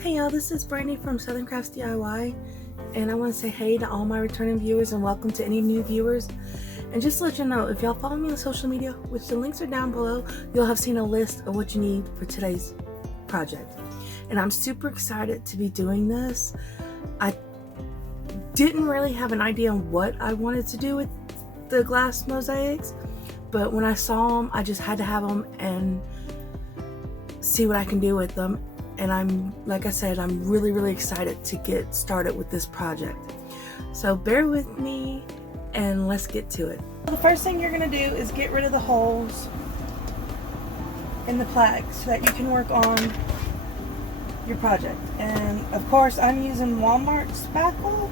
Hey y'all, this is Brandy from Southern Crafts DIY, and I want to say hey to all my returning viewers and welcome to any new viewers. And just to let you know, if y'all follow me on social media, which the links are down below, you'll have seen a list of what you need for today's project. And I'm super excited to be doing this. I didn't really have an idea on what I wanted to do with the glass mosaics, but when I saw them, I just had to have them and see what I can do with them. And like I said, I'm really excited to get started with this project. So bear with me and let's get to it. The first thing you're going to do is get rid of the holes in the plaque so that you can work on your project. And of course I'm using Walmart spackle,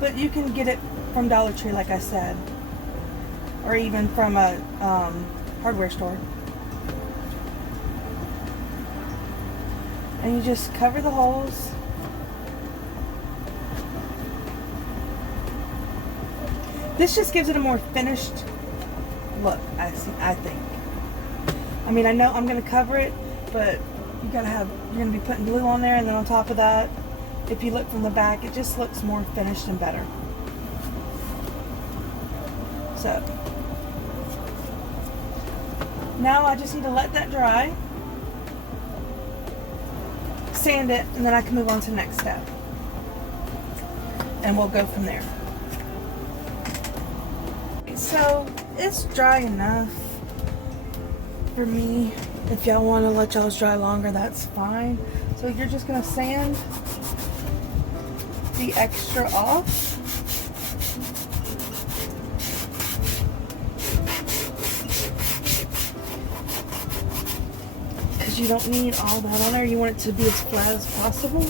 but you can get it from Dollar Tree like I said, or even from a hardware store. And you just cover the holes. This just gives it a more finished look, I think. I mean, I know I'm going to cover it, but you're going to be putting glue on there, and then on top of that, if you look from the back, it just looks more finished and better. So, now I just need to let that dry. Sand it, and then I can move on to the next step, and we'll go from there. So it's dry enough for me. If y'all want to let y'all's dry longer, that's fine. So you're just going to sand the extra off. You don't need all that on there. You want it to be as flat as possible.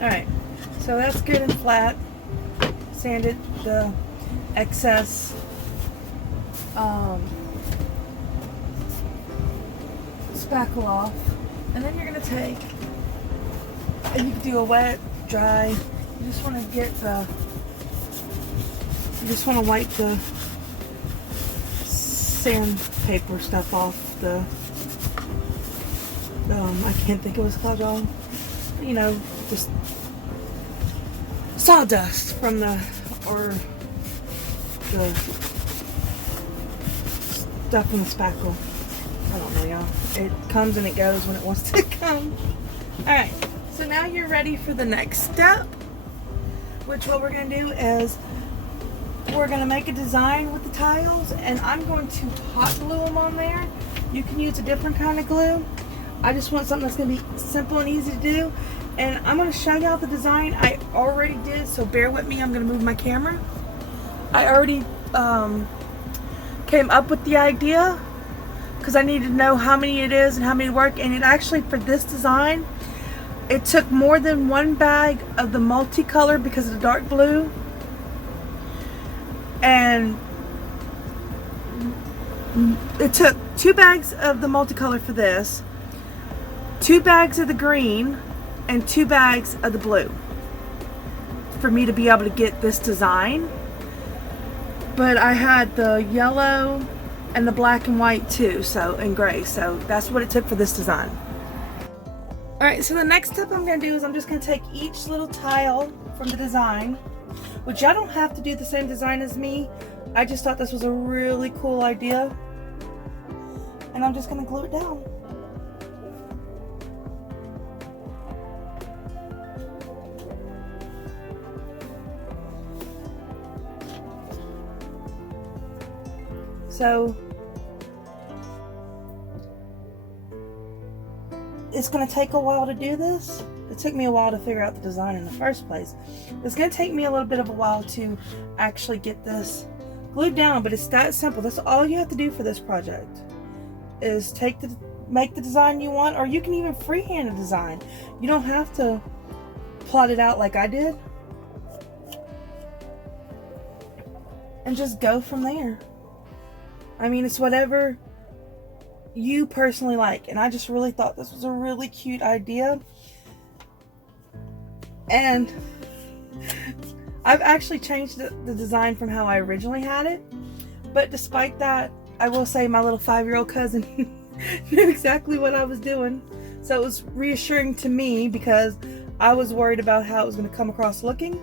Alright, so that's good and flat. Sanded the excess spackle off, and then you're going to take, and you can do a wet, dry. You just want to wipe the sandpaper stuff off the I can't think of what's called, y'all. You know, just sawdust from the stuff in the spackle. I don't know, y'all. It comes and it goes when it wants to come. Alright, so now you're ready for the next step, which what we're going to do is we're going to make a design with the tiles, and I'm going to hot glue them on there. You can use a different kind of glue. I just want something that's going to be simple and easy to do, and I'm going to show y'all the design I already did, so bear with me. I'm going to move my camera. I already came up with the idea, because I needed to know how many it is and how many work. And it actually, for this design, it took more than one bag of the multicolor because of the dark blue, and it took 2 bags of the multicolor for this, 2 bags of the green, and 2 bags of the blue for me to be able to get this design. But I had the yellow and the black and white too, and gray, so that's what it took for this design. Alright, so the next step I'm going to do is I'm just going to take each little tile from the design, which y'all don't have to do the same design as me. I just thought this was a really cool idea, and I'm just going to glue it down. So it's going to take a while to do this. It took me a while to figure out the design in the first place. It's going to take me a little bit of a while to actually get this glued down, but it's that simple. That's all you have to do for this project, is make the design you want, or you can even freehand a design. You don't have to plot it out like I did, and just go from there. I mean, it's whatever you personally like. And I just really thought this was a really cute idea. And I've actually changed the design from how I originally had it. But despite that, I will say my little 5-year-old cousin knew exactly what I was doing. So it was reassuring to me because I was worried about how it was going to come across looking.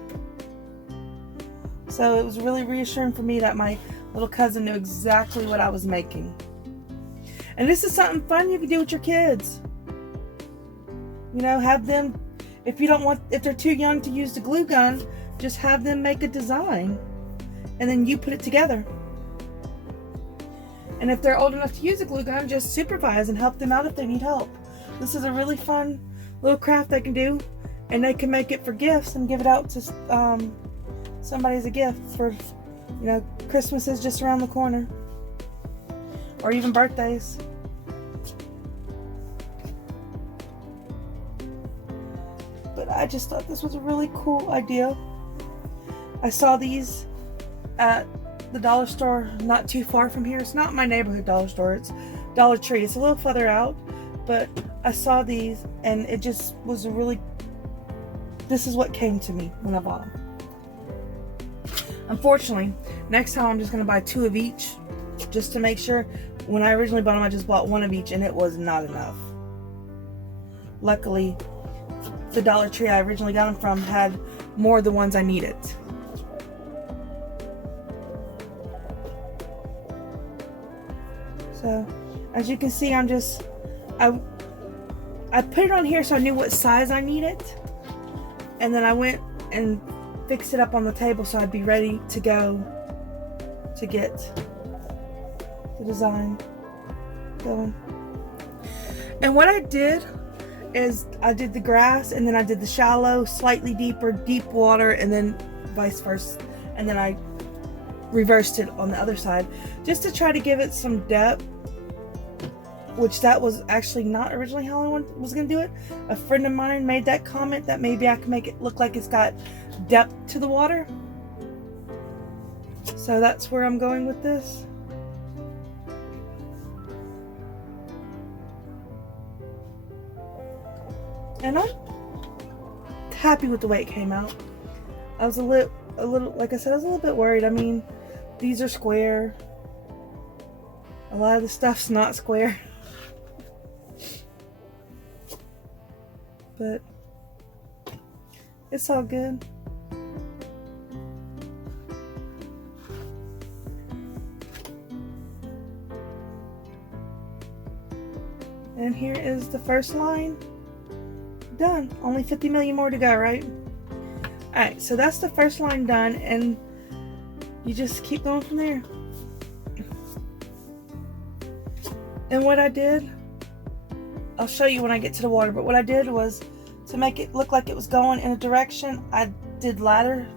So it was really reassuring for me that my little cousin knew exactly what I was making. And this is something fun you can do with your kids. You know, have them, if they're too young to use the glue gun, just have them make a design and then you put it together. And if they're old enough to use a glue gun, just supervise and help them out if they need help. This is a really fun little craft they can do, and they can make it for gifts and give it out to somebody as a gift for, you know, Christmas is just around the corner, or even birthdays. But I just thought this was a really cool idea. I saw these at the dollar store not too far from here. It's not my neighborhood dollar store, it's Dollar Tree. It's a little further out, but I saw these and it just was this is what came to me when I bought them. Unfortunately, next time I'm just going to buy 2 of each just to make sure. When I originally bought them, I just bought 1 of each and it was not enough. Luckily, the Dollar Tree I originally got them from had more of the ones I needed. So, as you can see, I put it on here so I knew what size I needed. And then I went and fixed it up on the table so I'd be ready to go to get the design going. And what I did is I did the grass and then I did the shallow, slightly deeper, deep water, and then vice versa. And then I reversed it on the other side just to try to give it some depth, which that was actually not originally how I was going to do it. A friend of mine made that comment that maybe I can make it look like it's got depth to the water. So that's where I'm going with this. And I'm happy with the way it came out. I was a little, like I said, I was a little bit worried. I mean, these are square. A lot of the stuff's not square. But it's all good. And here is the first line done. Only 50 million more to go, right? Alright, so that's the first line done, and you just keep going from there. And what I did, I'll show you when I get to the water, but what I did was to make it look like it was going in a direction, I laddered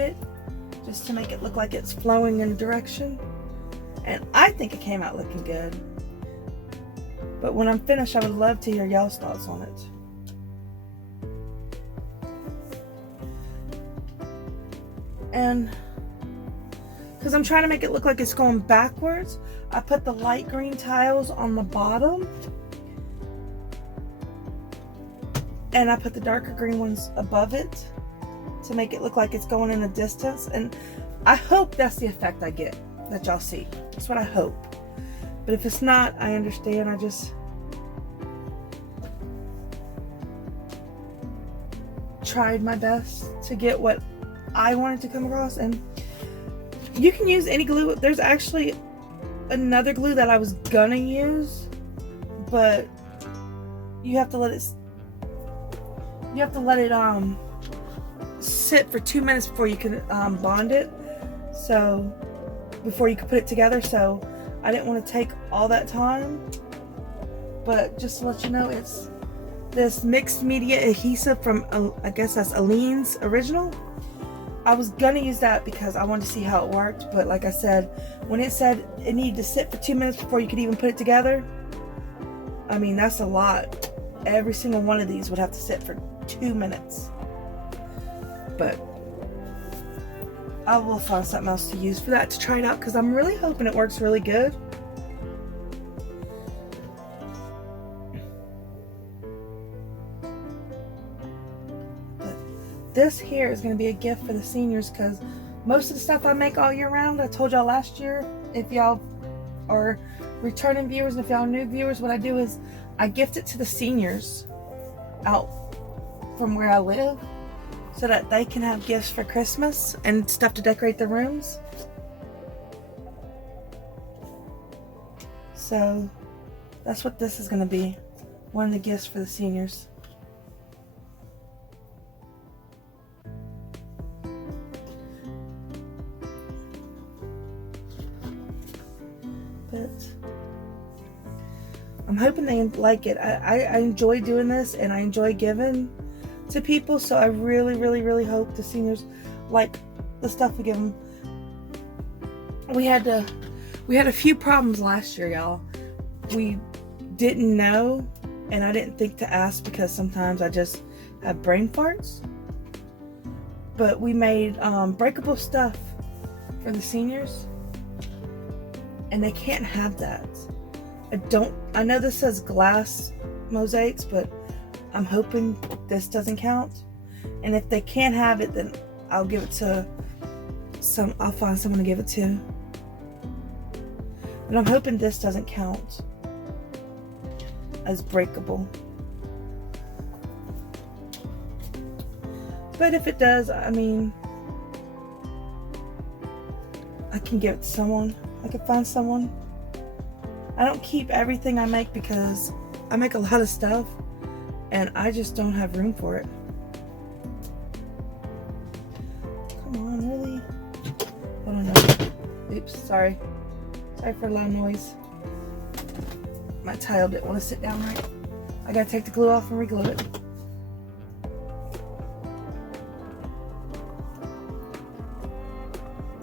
it just to make it look like it's flowing in a direction. And I think it came out looking good. But when I'm finished, I would love to hear y'all's thoughts on it. And because I'm trying to make it look like it's going backwards, I put the light green tiles on the bottom and I put the darker green ones above it to make it look like it's going in the distance. And I hope that's the effect I get, that y'all see. That's what I hope. But if it's not, I understand. I just tried my best to get what I wanted to come across. And you can use any glue. There's actually another glue that I was gonna use, but you have to let it sit for 2 minutes before you can bond it, so before you can put it together. So I didn't want to take all that time, but just to let you know, it's this mixed media adhesive from I guess that's Aleene's Original. I was gonna use that because I wanted to see how it worked, but like I said, when it said it needed to sit for 2 minutes before you could even put it together, I mean, that's a lot. Every single one of these would have to sit for 2 minutes. But I will find something else to use for that to try it out, because I'm really hoping it works really good. this here is going to be a gift for the seniors, because most of the stuff I make all year round, I told y'all last year, if y'all are returning viewers and if y'all are new viewers, what I do is I gift it to the seniors out from where I live so that they can have gifts for Christmas and stuff to decorate their rooms. So that's what this is going to be, one of the gifts for the seniors. But I'm hoping they like it. I enjoy doing this, and I enjoy giving to people, so I really hope the seniors like the stuff we give them. We had a few problems last year, y'all. We didn't know, and I didn't think to ask because sometimes I just have brain farts. But we made breakable stuff for the seniors, and they can't have that. I know this says glass mosaics, but I'm hoping this doesn't count. And if they can't have it, then I'll give it to I'll find someone to give it to. But I'm hoping this doesn't count as breakable. But if it does, I mean, I can give it to someone. I can find someone. I don't keep everything I make because I make a lot of stuff and I just don't have room for it. Come on, really? I don't know. Oops, sorry. Sorry for loud noise. My tile didn't want to sit down right. I gotta take the glue off and re-glue it.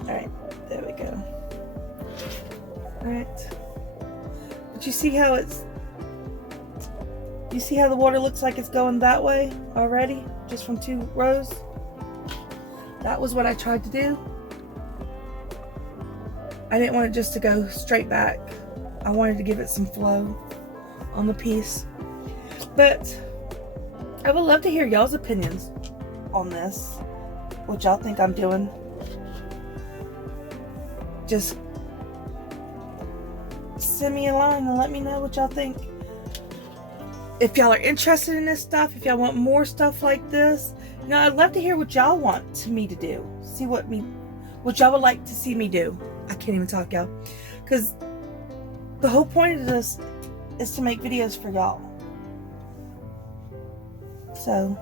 Alright, there we go. Alright. But you see how you see how the water looks like it's going that way already? Just from 2 rows? That was what I tried to do. I didn't want it just to go straight back. I wanted to give it some flow on the piece. But I would love to hear y'all's opinions on this. What y'all think I'm doing. Just send me a line and let me know what y'all think. If y'all are interested in this stuff, if y'all want more stuff like this, you know, I'd love to hear what y'all want me to do. See what y'all would like to see me do. I can't even talk, y'all. Because the whole point of this is to make videos for y'all. So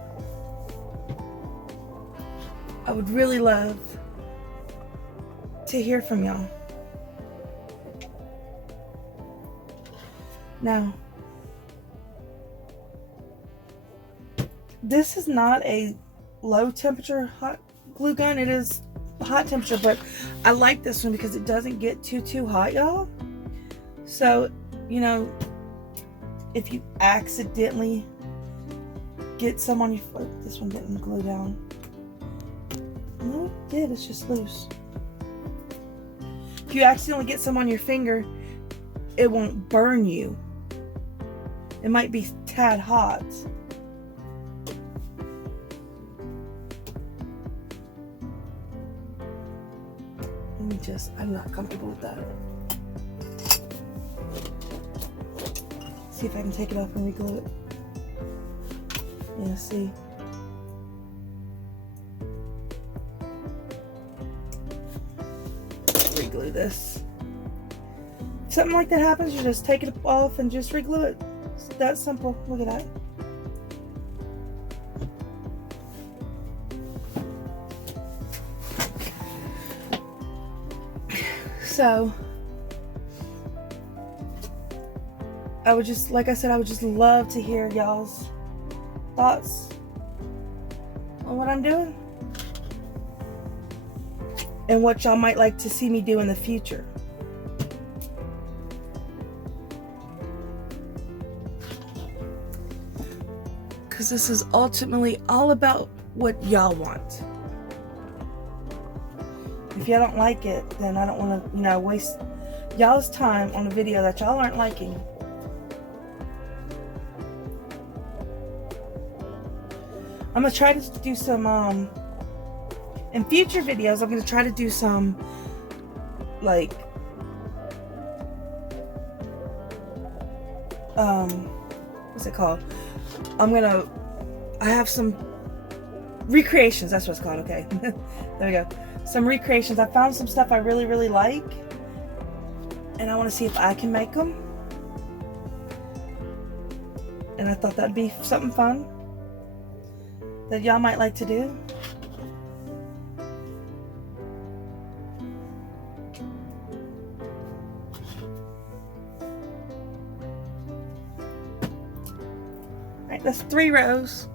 I would really love to hear from y'all. Now, this is not a low temperature hot glue gun. It is hot temperature, but I like this one because it doesn't get too hot, y'all. So, you know, if you accidentally get some on your foot, this one didn't glue down. No, it did. It's just loose. If you accidentally get some on your finger, it won't burn you. It might be tad hot. I'm not comfortable with that. See if I can take it off and re-glue it. Yeah, see. Re-glue this. If something like that happens, you just take it off and just re-glue it. It's that simple. Look at that. So I would just, like I said, I would just love to hear y'all's thoughts on what I'm doing and what y'all might like to see me do in the future. Because this is ultimately all about what y'all want. If y'all don't like it, then I don't want to, you know, waste y'all's time on a video that y'all aren't liking. I'm gonna try to do some in future videos. I'm gonna try to do some like what's it called? I have some recreations. That's what it's called. Okay. There we go. Some recreations. I found some stuff I really like, and I want to see if I can make them. And I thought that'd be something fun that y'all might like to do. Alright, that's 3 rows.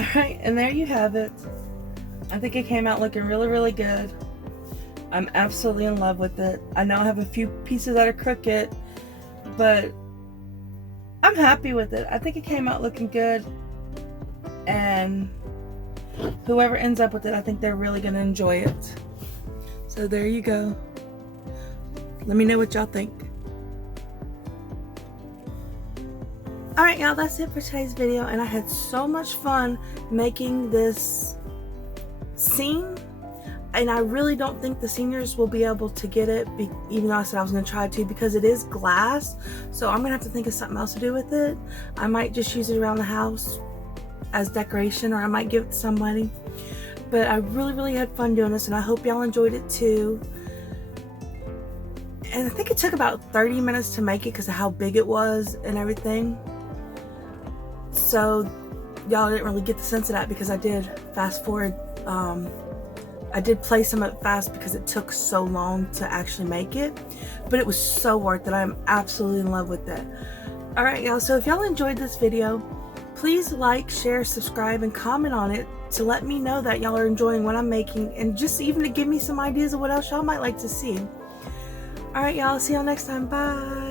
Alright, and there you have it. I think it came out looking really, really good. I'm absolutely in love with it. I know I have a few pieces that are crooked, but I'm happy with it. I think it came out looking good, and whoever ends up with it, I think they're really going to enjoy it. So there you go. Let me know what y'all think. Alright y'all, that's it for today's video, and I had so much fun making this scene, and I really don't think the seniors will be able to get it, even though I said I was going to try to, because it is glass, so I'm going to have to think of something else to do with it. I might just use it around the house as decoration, or I might give it to somebody. But I really, really had fun doing this, and I hope y'all enjoyed it too. And I think it took about 30 minutes to make it because of how big it was and everything. So y'all didn't really get the sense of that because I did fast forward. I did play some of it fast because it took so long to actually make it, but it was so worth it. I'm absolutely in love with it. Alright y'all, so if y'all enjoyed this video, please like, share, subscribe, and comment on it to let me know that y'all are enjoying what I'm making, and just even to give me some ideas of what else y'all might like to see. Alright y'all, see y'all next time. Bye!